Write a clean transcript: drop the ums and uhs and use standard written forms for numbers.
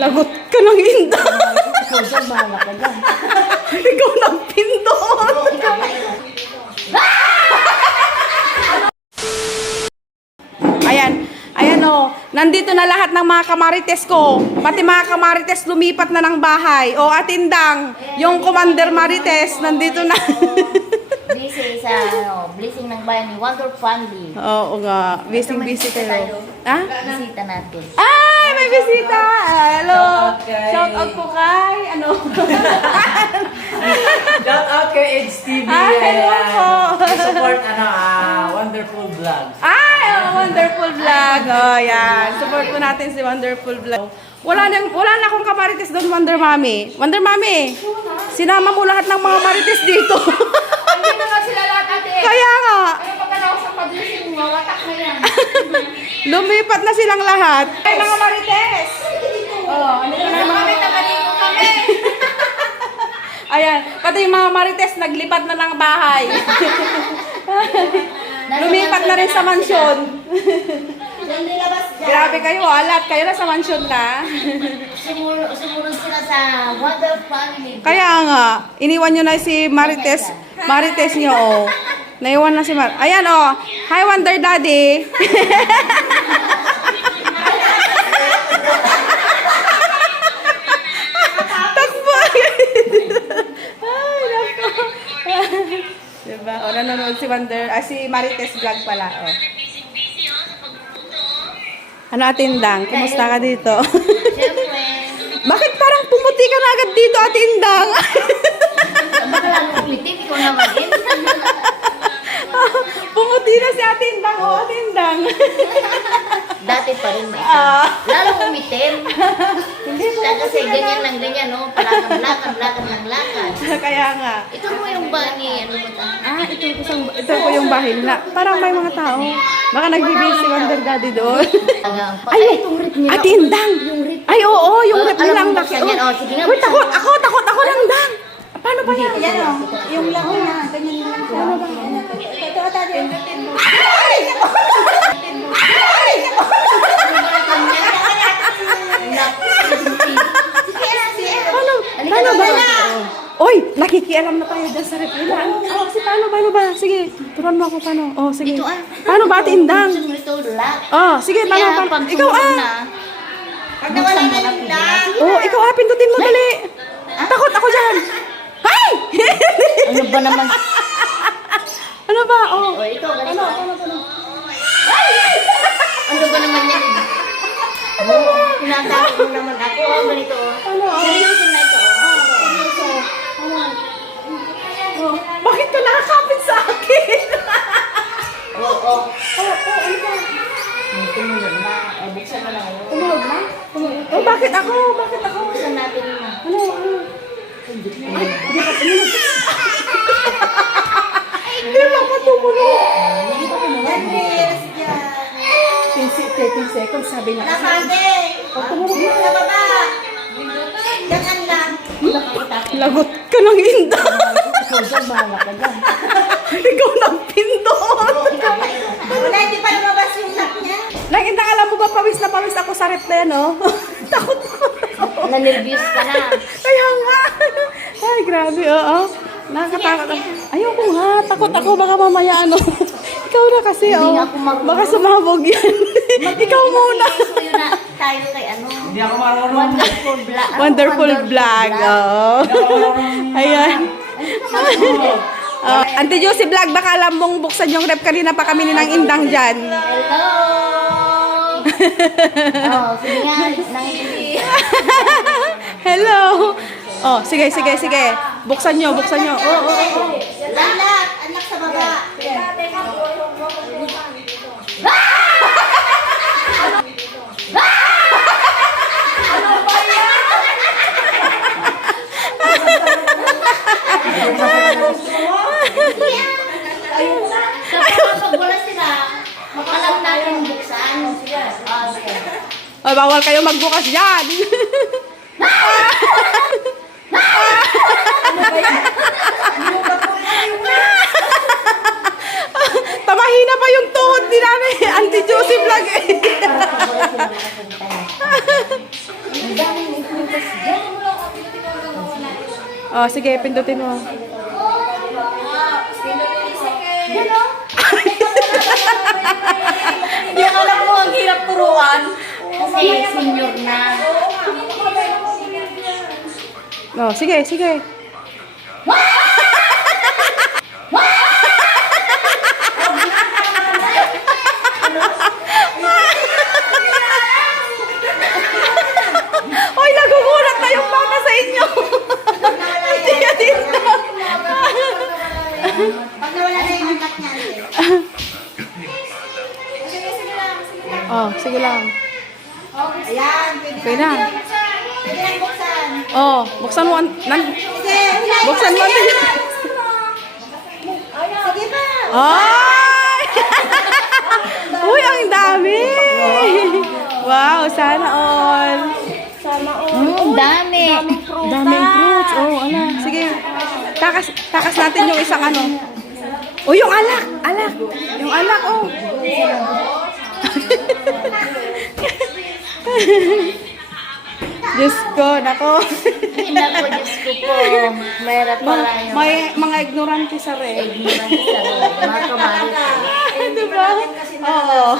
Lagot ka ng inda. Ikaw dyan, bahala ka dyan. Ikaw nagpindot. Ikaw na ikaw. Ayan o. Nandito na lahat ng mga kamarites ko. Pati mga kamarites lumipat na ng bahay. O atindang, yung Commander Marites, nandito na. Busy sa blessing ng bayan ni Wonder Family. Oo nga. Busy kayo. Ha? Bisita natin. Ay, may bisita! Hello! Shout out po kay, ano? Shout out kay HTV. Hello po! Support, Wonderful Vlogs. Ay, Wonderful Vlog! Oh, yan. Support po natin si Wonderful Vlog. Wala na akong kamarites doon, Wonder Mommy. Wonder Mommy, sinama mo lahat ng mga marites dito. Hindi naman sila lahat ate. Kaya nga. Kaya pagkalaw sa pag-blessing mo, watak na yan. Lumipat na silang lahat. Ay, mga marites! Oh, ano na mga... Kami, tagaligo kami. Ayan, pati yung mga marites naglipat na ng bahay. Lumipat na rin sa mansyon. Diyan nilabas dyan. Grabe kayo, alat. Kayo na sa mansyon na. Sumunod sila sa Wonder Family. Kaya nga, iniwan nyo na si Marites. Marites nyo, oh. Naiwan na si Ayan, oh. Hi, Wonder Daddy. Takbo. Ay, nako. Diba? O, nanonood si si Marites vlog pala, oh. Ano atindang? Kumusta ka dito? Siyempre. Bakit parang pumuti ka na agad dito, atindang? Baka lang ulitin, ikaw naman din. Pumuti na si atindang, oh, atindang. Dati pa rin may Ah. lalo umitim. Hindi po. Kasi ganyan lang ganyan, no? Lakad ng lakad. Kaya nga. Ito mo yung bani, ano ba ta? Ah, ito po yung bahay nila. Parang may mga tao. Baka nagbibig si Wonder Daddy doon. Ay, itong rip niya. Atindang! Yung rip. Ay, oo, yung rep Alam nilang mo, laki. buksan yan. Oh, sige nga, Uy, buksan takot ako lang, dang. Paano ba yan? Ayan, oh. Yung lahon na, ganyan lang. Paano ba yan? Ito, Paano ba? Oy, nakikialam na tayo dyan sa rep nila. Oh, paano ba? Sige, turuan mo ako paano. Oh, sige. Ito, Paano ba, atindang? Ito, lock. Oh, sige, paano? Ikaw, Pag nawala na yung lock. Oh, ikaw, pindutin mo, dali. Takot ako dyan. Hay! Ano ba naman? Ano ba? Oh. Oh, ito, ganito. Ano ba naman yan? Tinatakot mo naman ako. Oh, ganito. Seryoso na ito. Oh, bakit ka nakakapit sa akin? Oo. Ano ba? Tumunod na. Buksan mo na ngayon. Tumunog na? Oh, bakit ako? Buksan natin na. Ano? Hindi lang ka tumunog. 10 seconds, sabi na. Oh, tumunog na. Sa baba. Yan lang. Lagot ka ng inda. Ikaw dyan, bahala ka dyan. Ikaw nagpindot. Wala, hindi pa lumabas yung lock niya. Nagindang, alam mo ba, pawis na pawis ako sa rep na yan, oh. Takot ako. Na-nervous ka na. Kaya nga. Ay, grabe, oo. Nakakatakot ako. Ayoko nga, takot ako, baka mamaya, ano. Ikaw na kasi, Hindi oh. nga ako marunong. Baka sumabog yan. Ikaw muna. Suyo na tayo kay ano. Hindi ako marunong. Wonderful vlog. Wonderful vlog, oo. Ayan. Ante Josie Vlog, baka alam mong buksan yung rep, kanina pa kami ng indang dyan. Hello! Oh, sige nga, nangili. Hello. Oh, sige. Buksan nyo. Oh. Anak, anak sa baba. Kapag wala sila, makalam natin buksan. Oh, sige. Oh, bawal kayo magbukas dyan. Tamahina pa yung tuhod ni Nanay Auntie Josie Vlog eh. Ang daming Oh, sige, pindutin mo. Hindi ako alam mo, ang hirap turuan. Kasi senior na. Oh, sige, sige. Hoy, nagugulat na yung baka sa inyo. Hindi ka dito. Pag nawala na yung anak niya. Oh, sige lang. Ayan, pwede Okay na. Pwede lang buksan. Oh, buksan mo. Sige, hilahin Buksan mo. Sige pa. Ay! Uy, ang dami! Wow, sana all. Ang dami. Daming fruits. Oh, ala. Sige. Takas natin yung isang ano. Oh, yung alak. Alak. Yung alak, oh. Diyos ko, nako. Naku, Diyos ko po. Mayroon pala yung May mga ignorante sa red. ignorant sa mga kamari. Diba? Oo.